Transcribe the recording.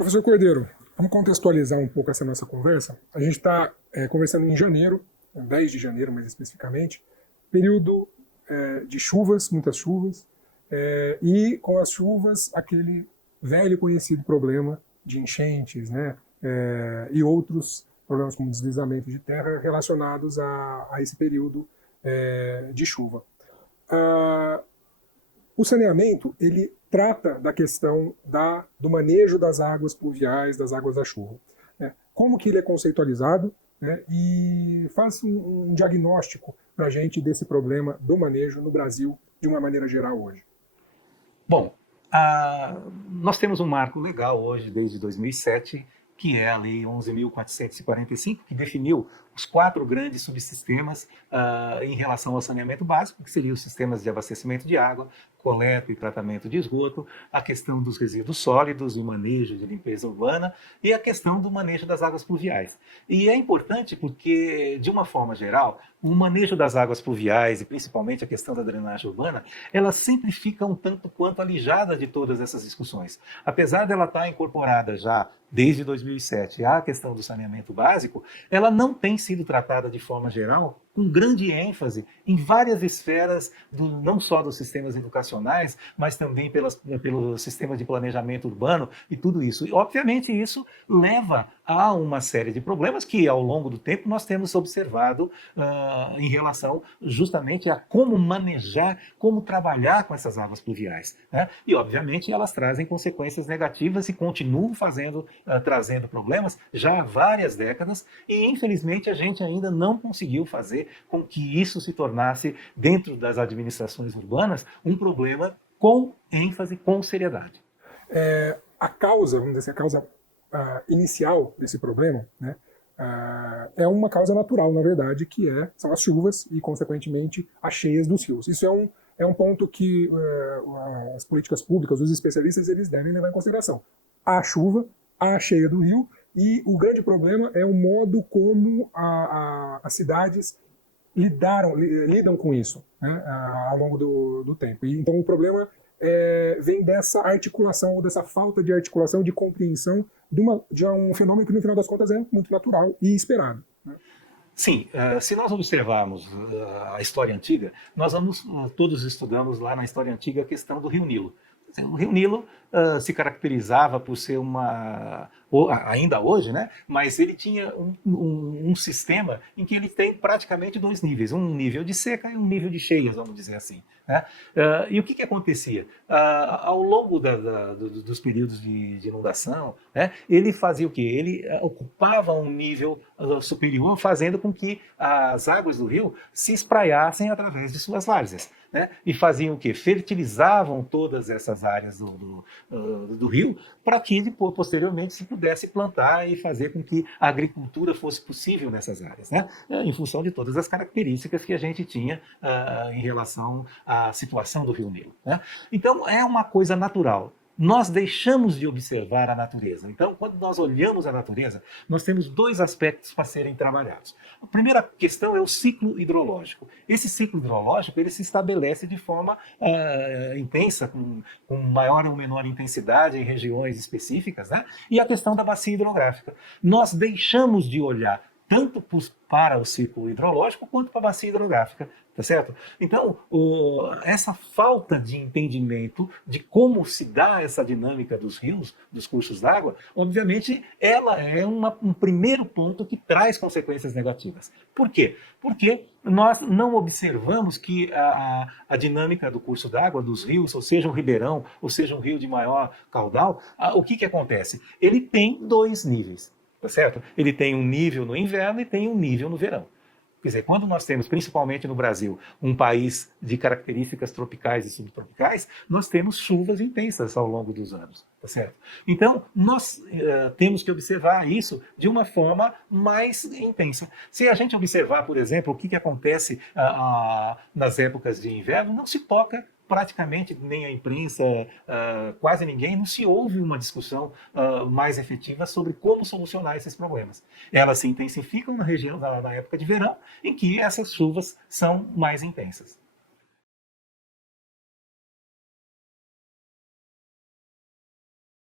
Professor Cordeiro, vamos contextualizar um pouco essa nossa conversa. A gente está conversando em janeiro, 10 de janeiro mais especificamente, período de chuvas, muitas chuvas, e com as chuvas aquele velho conhecido problema de enchentes, né, e outros problemas como deslizamento de terra relacionados a esse período de chuva. O saneamento, ele trata da questão do manejo das águas pluviais, das águas da chuva. Como que ele é conceitualizado, né, e faz um diagnóstico para a gente desse problema do manejo no Brasil, de uma maneira geral hoje. Bom, nós temos um marco legal hoje, desde 2007, que é a Lei 11.445, que definiu os 4 grandes subsistemas em relação ao saneamento básico, que seriam os sistemas de abastecimento de água, coleta e tratamento de esgoto, a questão dos resíduos sólidos, o manejo de limpeza urbana e a questão do manejo das águas pluviais. E é importante porque, de uma forma geral, o manejo das águas pluviais e principalmente a questão da drenagem urbana, ela sempre fica um tanto quanto alijada de todas essas discussões. Apesar dela estar incorporada já desde 2007 à questão do saneamento básico, ela não tem sido tratada de forma geral com grande ênfase em várias esferas, não só dos sistemas educacionais, mas também pelo sistema de planejamento urbano e tudo isso. E, obviamente, isso leva a uma série de problemas que, ao longo do tempo, nós temos observado em relação justamente a como manejar, como trabalhar com essas águas pluviais, né? E, obviamente, elas trazem consequências negativas e continuam trazendo problemas já há várias décadas e, infelizmente, a gente ainda não conseguiu fazer com que isso se tornasse, dentro das administrações urbanas, um problema com ênfase, com seriedade. A causa, vamos dizer assim, a causa inicial desse problema, né, é uma causa natural, na verdade, que são as chuvas e, consequentemente, as cheias dos rios. Isso é um ponto que as políticas públicas, os especialistas, eles devem levar em consideração. A chuva, a cheia do rio, e o grande problema é o modo como as cidades lidam com isso, né, ao longo do tempo. E, então o problema vem dessa articulação, ou dessa falta de articulação, de compreensão de um fenômeno que, no final das contas, é muito natural e esperado, né? Sim, se nós observarmos a história antiga, nós todos estudamos lá na história antiga a questão do Rio Nilo. O Rio Nilo se caracterizava por ser ainda hoje, né? Mas ele tinha um sistema em que ele tem praticamente 2 níveis, um nível de seca e um nível de cheias, vamos dizer assim, né? E o que acontecia? Ao longo dos períodos de inundação, né, ele fazia o quê? Ele ocupava um nível superior, fazendo com que as águas do rio se espraiassem através de suas várzeas, né? E faziam o quê? Fertilizavam todas essas áreas do rio para que posteriormente se pudesse plantar e fazer com que a agricultura fosse possível nessas áreas, né? Em função de todas as características que a gente tinha em relação à situação do Rio Nilo, né? Então é uma coisa natural. Nós deixamos de observar a natureza. Então, quando nós olhamos a natureza, nós temos 2 aspectos para serem trabalhados. A primeira questão é o ciclo hidrológico. Esse ciclo hidrológico ele se estabelece de forma intensa, com maior ou menor intensidade em regiões específicas, né? E a questão da bacia hidrográfica. Nós deixamos de olhar tanto para o ciclo hidrológico quanto para a bacia hidrográfica, tá certo? Então, essa falta de entendimento de como se dá essa dinâmica dos rios, dos cursos d'água, obviamente, ela é um primeiro ponto que traz consequências negativas. Por quê? Porque nós não observamos que a dinâmica do curso d'água, dos rios, ou seja um ribeirão, ou seja um rio de maior caudal, o que acontece? Ele tem 2 níveis. Tá certo? Ele tem um nível no inverno e tem um nível no verão. Quer dizer, quando nós temos, principalmente no Brasil, um país de características tropicais e subtropicais, nós temos chuvas intensas ao longo dos anos, tá certo? Então, nós temos que observar isso de uma forma mais intensa. Se a gente observar, por exemplo, o que acontece nas épocas de inverno, não se toca praticamente nem a imprensa, quase ninguém, não se ouve uma discussão mais efetiva sobre como solucionar esses problemas. Elas se intensificam na época de verão, em que essas chuvas são mais intensas.